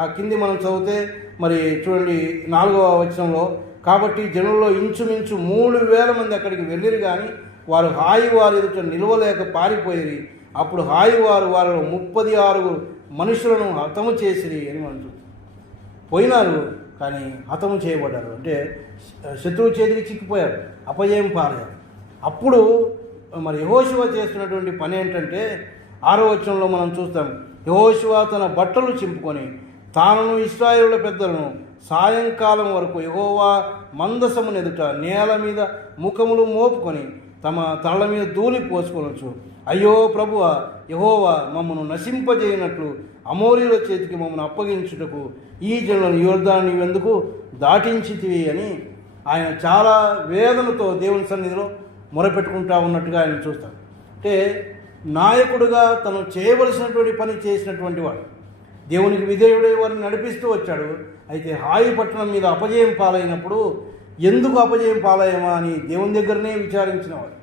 ఆ కింది మనం చదివితే మరి చూడండి 4వ వచనంలో, కాబట్టి జనుల్లో ఇంచుమించు 3,000 మంది అక్కడికి వెళ్ళిరు, కానీ వారు హాయి వారి ఎదుట నిలవలేక పారిపోయి, అప్పుడు హాయి వారు వారిలో 36 మనుషులను హతము చేసిరి అని మనం చూస్తాం. పోయినారు కానీ హతము చేయబడ్డారు, అంటే శత్రువు చేతికి చిక్కిపోయారు, అపజయం పాలయ్యారు. అప్పుడు మరి యెహోషువ చేస్తున్నటువంటి పని ఏంటంటే 6వ వచనంలో మనం చూస్తాం. యెహోషువ తన బట్టలు చింపుకొని తానును ఇశ్రాయేలుల పెద్దలను సాయంకాలం వరకు యెహోవా మందసమును ఎదుట నేల మీద ముఖములు మోపుకొని తమ తల మీద ధూళి పోసుకోవచ్చు. అయ్యో ప్రభువా, యెహోవా మమ్మను నశింపజేయనట్లు అమోరీల చేతికి మమ్మల్ని అప్పగించుటకు ఈ జనులను యోర్దాను నీవెందుకు దాటించితివి అని ఆయన చాలా వేదనతో దేవుని సన్నిధిలో మొరపెట్టుకుంటా ఉన్నట్టుగా ఆయన చూస్తాం. అంటే నాయకుడుగా తను చేయవలసినటువంటి పని చేసినటువంటి వాడు, దేవునికి విధేయుడై వారిని నడిపిస్తూ వచ్చాడు. అయితే హాయి పట్టణం మీద అపజయం పాలైనప్పుడు ఎందుకు అపజయం పాలయ్యమా అని దేవుని దగ్గరనే విచారించినవాడు.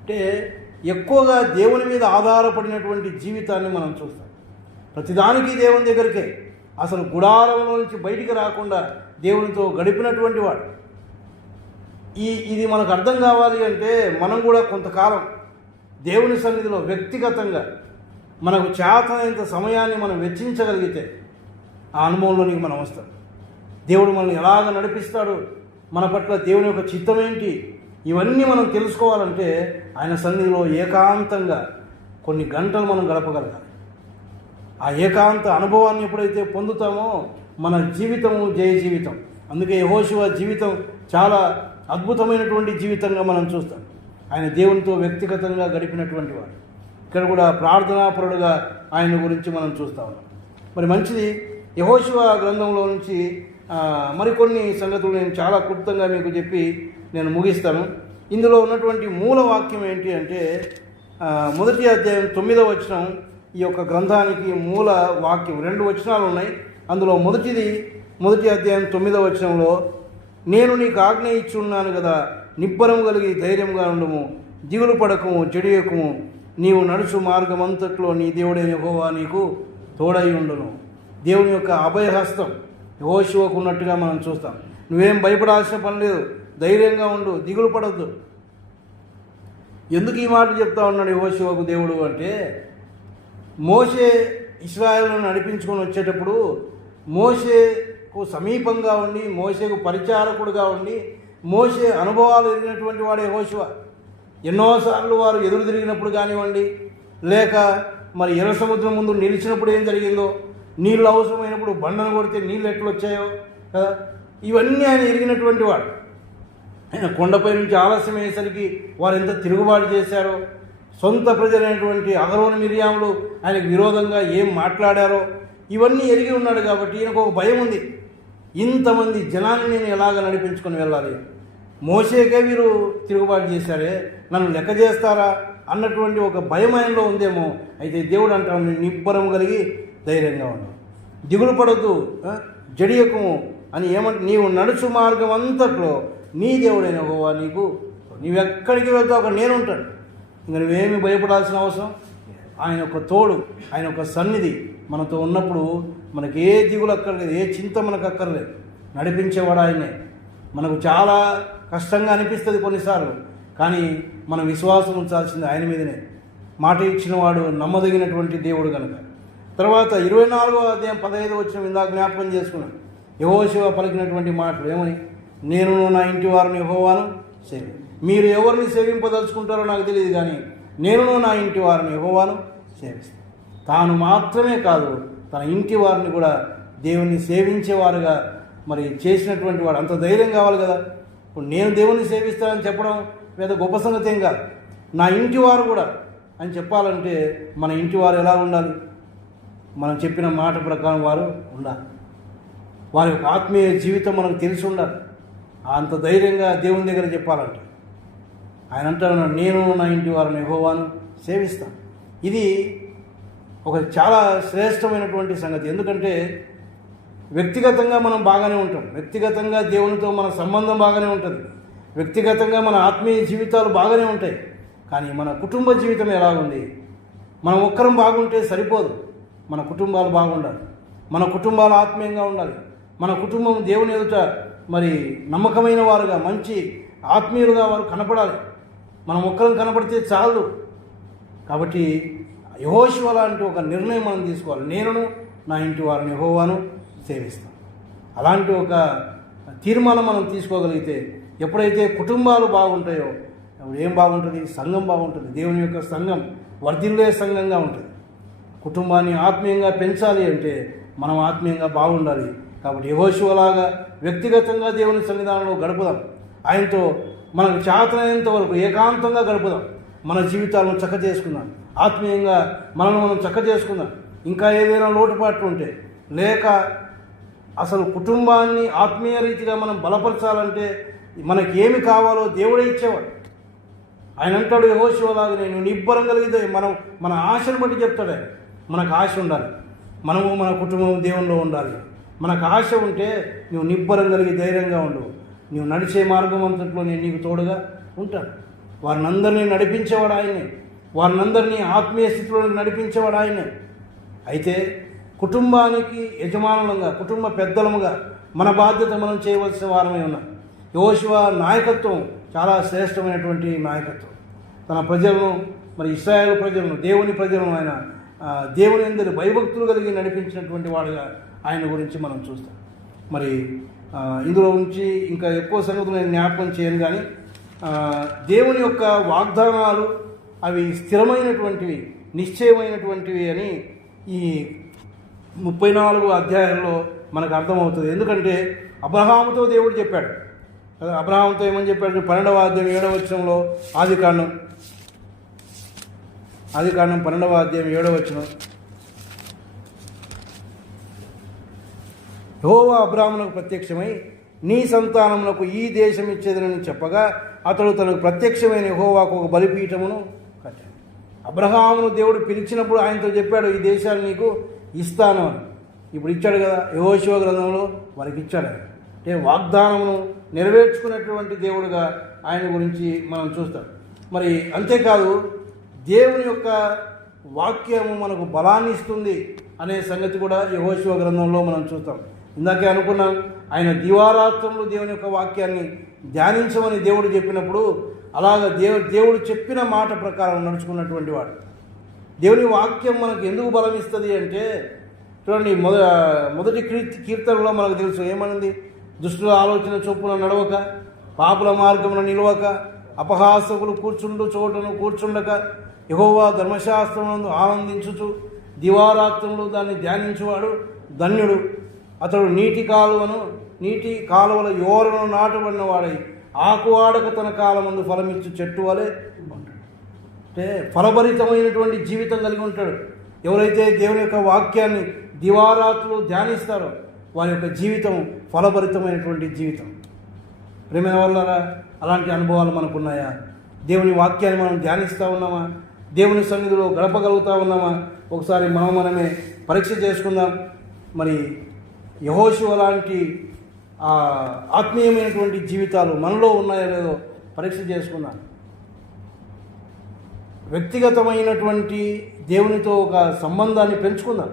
అంటే ఎక్కువగా దేవుని మీద ఆధారపడినటువంటి జీవితాన్ని మనం చూస్తాం. ప్రతిదానికి దేవుని దగ్గరికే, అసలు గుడారంలో నుంచి బయటికి రాకుండా దేవునితో గడిపినటువంటి వాడు. ఇది మనకు అర్థం కావాలి అంటే మనం కూడా కొంతకాలం దేవుని సన్నిధిలో వ్యక్తిగతంగా మనకు చేతనైనంత సమయాన్ని మనం వెచ్చించగలిగితే ఆ అనుభవంలోనికి మనం వస్తాం. దేవుడు మనల్ని ఎలాగ నడిపిస్తాడు, మన పట్ల దేవుని యొక్క చిత్తం ఏంటి, ఇవన్నీ మనం తెలుసుకోవాలంటే ఆయన సన్నిధిలో ఏకాంతంగా కొన్ని గంటలు మనం గడపగలగాలి. ఆ ఏకాంత అనుభవాన్ని ఎప్పుడైతే పొందుతామో మన జీవితము జయ జీవితం. అందుకే యెహోషువ జీవితం చాలా అద్భుతమైనటువంటి జీవితంగా మనం చూస్తాం. ఆయన దేవునితో వ్యక్తిగతంగా గడిపినటువంటి వాడు. ఇక్కడ కూడా ప్రార్థనాపరుడుగా ఆయన గురించి మనం చూస్తూ ఉన్నాం. మరి మంచిది, యెహోషువ గ్రంథంలో నుంచి మరికొన్ని సంగతులు నేను చాలా క్లుప్తంగా మీకు చెప్పి నేను ముగిస్తాను. ఇందులో ఉన్నటువంటి మూల వాక్యం ఏంటి అంటే 1వ అధ్యాయం 9వ వచనం ఈ యొక్క గ్రంథానికి మూల వాక్యం. 2 వచనాలు ఉన్నాయి. అందులో మొదటి అధ్యాయం 9వ వచనంలో, నేను నీకు ఆజ్ఞ ఇచ్చి ఉన్నాను కదా, నిబ్బరం కలిగి ధైర్యంగా ఉండము, దిగులు పడకము, జడియకము, నీవు నడుచు మార్గమంతట్లో నీ దేవుడైన యెహోవా నీకు తోడై ఉండును. దేవుని యొక్క అభయహస్తం యెహోషువకు ఉన్నట్టుగా మనం చూస్తాం. నువ్వేం భయపడాల్సిన పని లేదు, ధైర్యంగా ఉండు, దిగులు పడద్దు. ఎందుకు ఈ మాట చెప్తా ఉన్నాడు యెహోషువకు దేవుడు అంటే, మోషే ఇశ్రాయేలును నడిపించుకొని వచ్చేటప్పుడు మోషేకు సమీపంగా ఉండి, మోషేకు పరిచారకుడుగా ఉండి, మోషే అనుభవాలు ఎరిగినటువంటి వాడు యెహోషువ. ఎన్నోసార్లు వారు ఎదురు తిరిగినప్పుడు కానివ్వండి, లేక మరి ఎర్ర సముద్రం ముందు నిలిచినప్పుడు ఏం జరిగిందో, నీళ్ళు అవసరమైనప్పుడు బండను కొడితే నీళ్ళు ఎట్లు వచ్చాయో కదా, ఇవన్నీ ఆయన ఎరిగినటువంటి వాడు. ఆయన కొండపై నుంచి ఆలస్యం అయ్యేసరికి వారు ఎంత తిరుగుబాటు చేశారో, సొంత ప్రజలైనటువంటి అహరోను మిర్యాములు ఆయనకు విరోధంగా ఏం మాట్లాడారో ఇవన్నీ ఎరిగి ఉన్నాడు. కాబట్టి ఈయనకు ఒక భయం ఉంది, ఇంతమంది జనాన్ని నేను ఎలాగ నడిపించుకొని వెళ్ళాలి, మోషేకే వీరు తిరుగుబాటు చేశారే, నన్ను లెక్క చేస్తారా అన్నటువంటి ఒక భయం ఆయనలో ఉందేమో. అయితే దేవుడు అంటాడు, నిబ్బరం కలిగి ధైర్యంగా ఉన్నావు, దిగులు పడద్దు, జడియకము అని నీవు నడుచు మార్గం అంతట్లో నీ దేవుడైన యెహోవా నీవెక్కడికి వెళ్తావు అక్కడ నేను ఉంటాను. ఇంకా నువ్వేమి భయపడాల్సిన అవసరం. ఆయన యొక్క తోడు, ఆయన యొక్క సన్నిధి మనతో ఉన్నప్పుడు మనకి ఏ దిగులు అక్కర్లేదు, ఏ చింత మనకు అక్కర్లేదు. నడిపించేవాడు ఆయనే. మనకు చాలా కష్టంగా అనిపిస్తుంది కొన్నిసార్లు, కానీ మనం విశ్వాసం ఉంచాల్సింది ఆయన మీదనే. మాట ఇచ్చిన వాడు నమ్మదగినటువంటి దేవుడు కనుక. తర్వాత 24వ అధ్యాయం 15వ వచనం ఇందాక జ్ఞాపకం చేసుకున్నాను. యెహోషువ పలికినటువంటి మాటలు ఏమని, నేను నా ఇంటి వారిని యెహోవాను సేవి. మీరు ఎవరిని సేవింపదలుచుకుంటారో నాకు తెలియదు, కానీ నేను నా ఇంటి వారిని యెహోవాను సేవిస్తాను. తాను మాత్రమే కాదు, తన ఇంటి వారిని కూడా దేవుణ్ణి సేవించేవారుగా మరి చేసినటువంటి వాడు. అంత ధైర్యం కావాలి కదా. ఇప్పుడు నేను దేవుణ్ణి సేవిస్తానని చెప్పడం లేదా గొప్ప సంగతి ఏం కాదు. నా ఇంటి వారు కూడా అని చెప్పాలంటే మన ఇంటి వారు ఎలా ఉండాలి? మనం చెప్పిన మాట ప్రకారం వారు ఉండాలి. వారి యొక్క ఆత్మీయ జీవితం మనకు తెలిసి ఉండాలి. అంత ధైర్యంగా దేవుని దగ్గర చెప్పాలంట. ఆయన అంటారు, నేను నా ఇంటి వారిని యెహోవాను సేవిస్తాను. ఇది ఒక చాలా శ్రేష్టమైనటువంటి సంగతి. ఎందుకంటే వ్యక్తిగతంగా మనం బాగానే ఉంటాం, వ్యక్తిగతంగా దేవునితో మన సంబంధం బాగానే ఉంటుంది, వ్యక్తిగతంగా మన ఆత్మీయ జీవితాలు బాగానే ఉంటాయి. కానీ మన కుటుంబ జీవితం ఎలా ఉంది? మనం ఒక్కరం బాగుంటే సరిపోదు, మన కుటుంబాలు బాగుండాలి, మన కుటుంబాలు ఆత్మీయంగా ఉండాలి, మన కుటుంబం దేవుని ఎదుట మరి నమ్మకమైన వారుగా, మంచి ఆత్మీయులుగా వారు కనపడాలి. మనం ఒక్కరం కనపడితే చాలు. కాబట్టి యెహోషువ లాంటి ఒక నిర్ణయం మనం తీసుకోవాలి. నేనును నా ఇంటి వారిని యెహోవాను సేవిస్తాను. అలాంటి ఒక తీర్మానం మనం తీసుకోగలిగితే, ఎప్పుడైతే కుటుంబాలు బాగుంటాయో అప్పుడు ఏం బాగుంటుంది? సంఘం బాగుంటుంది. దేవుని యొక్క సంఘం వర్ధిల్లే సంఘంగా ఉంటుంది. కుటుంబాన్ని ఆత్మీయంగా పెంచాలి అంటే మనం ఆత్మీయంగా బాగుండాలి. కాబట్టి యెహోషువలాగా వ్యక్తిగతంగా దేవుని సన్నిధానంలో గడుపుదాం. ఆయనతో మనకు చేతనైనంత వరకు ఏకాంతంగా గడుపుదాం. మన జీవితాలను చక్క చేసుకుందాం, ఆత్మీయంగా మనల్ని మనం చక్క చేసుకుందాం. ఇంకా ఏదైనా లోటుపాట్లు ఉంటే, లేక అసలు కుటుంబాన్ని ఆత్మీయ రీతిగా మనం బలపరచాలంటే మనకి ఏమి కావాలో దేవుడే ఇచ్చేవాడు. ఆయన అంటాడు యెహోషువలాగా, నేను నిబ్బరం కలిగితే మన ఆశను బట్టి చెప్తాడు ఆయన. మనకు ఆశ ఉండాలి, మనము మన కుటుంబం దేవునిలో ఉండాలి. మనకు ఆశ ఉంటే నువ్వు నిబ్బరం కలిగి ధైర్యంగా ఉండు. నువ్వు నడిచే మార్గం అంతట్లో నేను నీకు తోడుగా ఉంటాను. వారిని అందరినీ నడిపించేవాడు ఆయనే, వారిని అందరినీ ఆత్మీయ స్థితిలో నడిపించేవాడు ఆయనే. అయితే కుటుంబానికి యజమానులంగా, కుటుంబ పెద్దలముగా మన బాధ్యత మనం చేయవలసిన వారమే ఉన్నాం. యెహోషువ నాయకత్వం చాలా శ్రేష్టమైనటువంటి నాయకత్వం. తన ప్రజలను, మరి ఇశ్రాయేలు ప్రజలను, దేవుని ప్రజలను ఆయన దేవుని అందరి భయభక్తులు కలిగి నడిపించినటువంటి వాడుగా ఆయన గురించి మనం చూస్తాం. మరి ఇందులో నుంచి ఇంకా ఎక్కువ సంగతులు నేను జ్ఞాపకం చేయను. కానీ దేవుని యొక్క వాగ్దానాలు అవి స్థిరమైనటువంటివి, నిశ్చయమైనటువంటివి అని ఈ 34 అధ్యాయంలో మనకు అర్థమవుతుంది. ఎందుకంటే అబ్రహాముతో దేవుడు చెప్పాడు కదా. అబ్రహాముతో ఏమని చెప్పాడు? 12వ అధ్యాయం 7వ వచనంలో, ఆదికాండం 12వ అధ్యాయం 7వ వచనం, యెహోవా అబ్రాహామునకు ప్రత్యక్షమై నీ సంతానమునకు ఈ దేశం ఇచ్చేదనని చెప్పగా అతడు తనకు ప్రత్యక్షమైన యెహోవాకు ఒక బలిపీఠమును కట్టాడు. అబ్రహామును దేవుడు పిలిచినప్పుడు ఆయనతో చెప్పాడు, ఈ దేశాన్ని నీకు ఇస్తాను అని. ఇప్పుడు ఇచ్చాడు కదా, యెహోషువ గ్రంథంలో వారికి ఇచ్చాడు. అంటే వాగ్దానమును నెరవేర్చుకున్నటువంటి దేవుడుగా ఆయన గురించి మనం చూస్తాం. మరి అంతేకాదు, దేవుని యొక్క వాక్యము మనకు బలాన్ని ఇస్తుంది అనే సంగతి కూడా యెహోషువ గ్రంథంలో మనం చూస్తాం. ఇందాకే అనుకున్నాం, ఆయన దివారాత్రములు దేవుని యొక్క వాక్యాన్ని ధ్యానించమని దేవుడు చెప్పినప్పుడు అలాగ దేవుడు చెప్పిన మాట ప్రకారం నడుచుకున్నటువంటి వాడు. దేవుని వాక్యం మనకు ఎందుకు బలం ఇస్తుంది అంటే, చూడండి, మొదటి కీర్తనలో మనకు తెలుసు ఏమనుంది? దుష్టుల ఆలోచన చొప్పున నడవక, పాపుల మార్గమున నిలవక, అపహాసకులు కూర్చుండు చోటను కూర్చుండక, యెహోవా ధర్మశాస్త్రమునందు ఆనందించుచు దివారాత్రములు దాన్ని ధ్యానించువాడు ధన్యుడు. అతడు నీటి కాలువల యోరను నాటబడిన వాడై ఆకువాడక తన కాలమందు ఫలమిచ్చు చెట్టు వలె ఉంటాడు. అంటే ఫలభరితమైనటువంటి జీవితం కలిగి ఉంటాడు. ఎవరైతే దేవుని యొక్క వాక్యాన్ని దివారాత్రులు ధ్యానిస్తారో వారి యొక్క జీవితం ఫలభరితమైనటువంటి జీవితం. ప్రేమైన వల్ల అలాంటి అనుభవాలు మనకున్నాయా? దేవుని వాక్యాన్ని మనం ధ్యానిస్తూ ఉన్నామా? దేవుని సన్నిధిలో గడపగలుగుతూ ఉన్నామా? ఒకసారి మనమే పరీక్ష చేసుకుందాం. మరి యెహోషువ లాంటి ఆత్మీయమైనటువంటి జీవితాలు మనలో ఉన్నాయో లేదో పరీక్ష చేసుకుందాం. వ్యక్తిగతమైనటువంటి దేవునితో ఒక సంబంధాన్ని పెంచుకుందాం.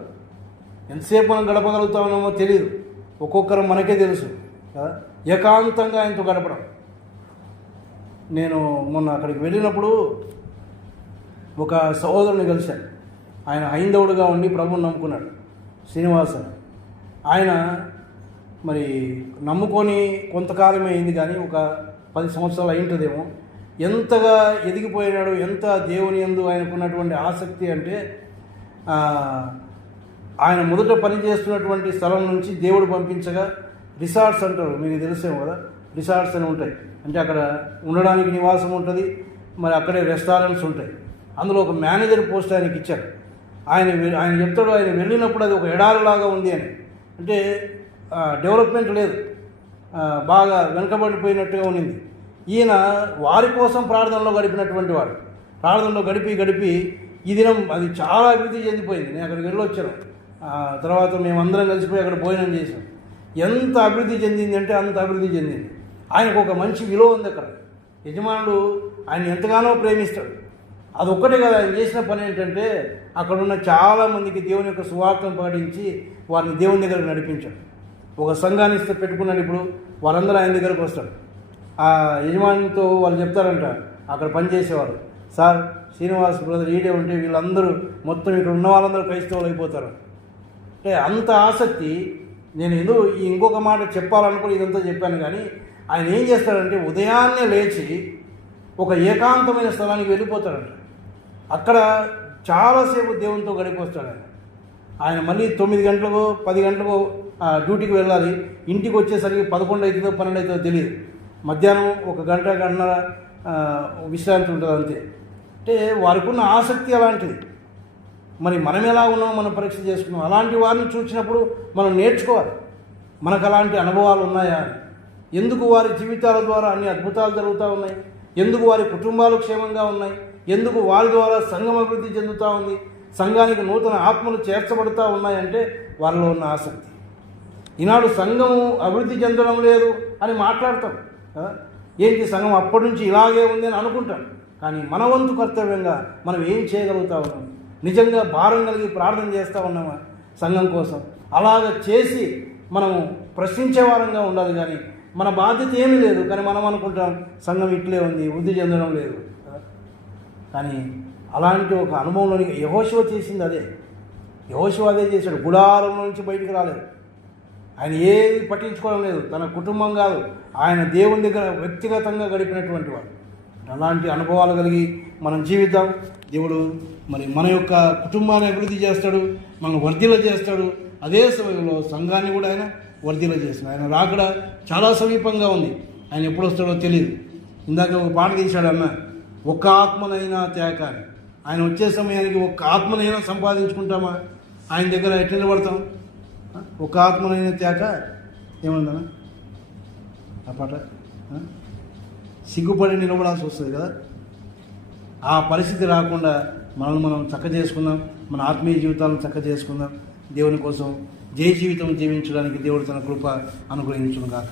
ఎంతసేపు మనం గడపగలుగుతా ఉన్నామో తెలియదు, ఒక్కొక్కరు మనకే తెలుసు కదా. ఏకాంతంగా ఆయనతో గడపడం. నేను మొన్న అక్కడికి వెళ్ళినప్పుడు ఒక సహోదరుని కలిశాను. ఆయన హైందవుడుగా ఉండి ప్రభువుని నమ్ముకున్నాడు, శ్రీనివాసన్. ఆయన మరి నమ్ముకొని కొంతకాలమే అయింది, కానీ ఒక 10 సంవత్సరాలు అయింటుందేమో. ఎంతగా ఎదిగిపోయినాడు, ఎంత దేవుని యందు ఆయనకున్నటువంటి ఆసక్తి అంటే, ఆయన మొదట పనిచేస్తున్నటువంటి స్థలం నుంచి దేవుడు పంపించగా రిసార్ట్స్ అంటారు, మీకు తెలిసేమో కదా, రిసార్ట్స్ అని ఉంటాయి. అంటే అక్కడ ఉండడానికి నివాసం ఉంటుంది, మరి అక్కడే రెస్టారెంట్స్ ఉంటాయి. అందులో ఒక మేనేజర్ పోస్ట్ ఆయనకి ఇచ్చారు. ఆయన చెప్తాడు, ఆయన వెళ్ళినప్పుడు అది ఒక ఎడారిలాగా ఉంది అని. అంటే డెవలప్మెంట్ లేదు, బాగా వెనకబడిపోయినట్టుగా ఉన్నింది. ఈయన వారి కోసం ప్రార్థనలో గడిపినటువంటి వాడు. ప్రార్థనలో గడిపి ఈ దినం అది చాలా అభివృద్ధి చెందిపోయింది. నేను అక్కడికి వెళ్ళొచ్చాను. తర్వాత మేమందరం కలిసిపోయి అక్కడ భోజనం చేసాం. ఎంత అభివృద్ధి చెందింది అంటే అంత అభివృద్ధి చెందింది. ఆయనకు ఒక మంచి విలువ ఉంది అక్కడ. యజమానుడు ఆయన ఎంతగానో ప్రేమిస్తాడు. అదొక్కటే కదా ఆయన చేసిన పని. ఏంటంటే అక్కడున్న చాలామందికి దేవుని యొక్క సువార్తను ప్రకటించి వారిని దేవుని దగ్గరకు నడిపించాడు. ఒక సంఘాన్ని పెట్టుకున్నాడు. ఇప్పుడు వాళ్ళందరూ ఆయన దగ్గరకు వస్తాడు. ఆ యజమానితో వాళ్ళు చెప్తారంట, అక్కడ పనిచేసేవారు, సార్ శ్రీనివాస్ బ్రదర్ ఈడే ఉంటే వీళ్ళందరూ మొత్తం ఇక్కడ ఉన్న వాళ్ళందరూ క్రైస్తవులు అయిపోతారు. అంటే అంత ఆసక్తి. నేను ఇంకొక మాట చెప్పాలనుకుని ఇదంతా చెప్పాను. కానీ ఆయన ఏం చేస్తాడంటే ఉదయాన్నే లేచి ఒక ఏకాంతమైన స్థలానికి వెళ్ళిపోతాడంట. అక్కడ చాలాసేపు దేవునితో గడిపొస్తాడు ఆయన. మళ్ళీ 9 గంటలకు 10 గంటలకు డ్యూటీకి వెళ్ళాలి. ఇంటికి వచ్చేసరికి 11 అవుతుందో 12 అవుతుందో తెలియదు. మధ్యాహ్నం 1 గంటన్నర విశ్రాంతి ఉంటుంది అంతే. అంటే వారికి ఉన్న ఆసక్తి అలాంటిది. మరి మనం ఎలా ఉన్నామో మనం పరీక్ష చేసుకున్నాం. అలాంటి వారిని చూసినప్పుడు మనం నేర్చుకోవాలి, మనకు అలాంటి అనుభవాలు ఉన్నాయా, ఎందుకు వారి జీవితాల ద్వారా అన్ని అద్భుతాలు జరుగుతూ ఉన్నాయి, ఎందుకు వారి కుటుంబాలు క్షేమంగా ఉన్నాయి, ఎందుకు వారి ద్వారా సంఘం అభివృద్ధి చెందుతూ ఉంది, సంఘానికి నూతన ఆత్మలు చేర్చబడుతూ ఉన్నాయంటే వారిలో ఉన్న ఆసక్తి. ఈనాడు సంఘము అభివృద్ధి చెందడం లేదు అని మాట్లాడతాం. ఏంటి సంఘం అప్పటి నుంచి ఇలాగే ఉంది అని అనుకుంటాం. కానీ మన వంతు కర్తవ్యంగా మనం ఏం చేయగలుగుతా ఉన్నాం? నిజంగా భారం కలిగి ప్రార్థన చేస్తూ ఉన్నామా సంఘం కోసం? అలాగ చేసి మనము ప్రశ్నించే వారంగా ఉండాలి. కానీ మన బాధ్యత ఏమీ లేదు. కానీ మనం అనుకుంటాం సంఘం ఇట్లే ఉంది, వృద్ధి చెందడం లేదు. కానీ అలాంటి ఒక అనుభవంలోని యెహోషువ చేసింది అదే. యెహోషువ అదే చేశాడు. గుడారం నుంచి బయటికి రాలేదు. ఆయన ఏది పట్టించుకోవడం లేదు. తన కుటుంబం కాదు, ఆయన దేవుని దగ్గర వ్యక్తిగతంగా గడిపినటువంటి వాడు. అలాంటి అనుభవాలు కలిగి మనం జీవిద్దాం. దేవుడు మరి మన యొక్క కుటుంబాన్ని అభివృద్ధి చేస్తాడు, మనం వర్ధిల్ల చేస్తాడు. అదే సమయంలో సంఘాన్ని కూడా ఆయన వర్ధిల్ల చేస్తాడు. ఆయన రాకడ చాలా సమీపంగా ఉంది. ఆయన ఎప్పుడు వస్తాడో తెలియదు. ఇందాక ఒక పాట తీశాడు అన్న, ఒక్క ఆత్మనైనా తేక అని. ఆయన వచ్చే సమయానికి ఒక్క ఆత్మనైనా సంపాదించుకుంటామా? ఆయన దగ్గర ఎట్లా నిలబడతాం? ఒక ఆత్మనైనా తేక ఏమన్నా ఆ పాట సిగ్గుపడి నిలబడాల్సి వస్తుంది కదా. ఆ పరిస్థితి రాకుండా మనం చక్క చేసుకుందాం, మన ఆత్మీయ జీవితాలను చక్క చేసుకుందాం. దేవుని కోసం జయ జీవితం జీవించడానికి దేవుడు తన కృప అనుగ్రహించును గాక.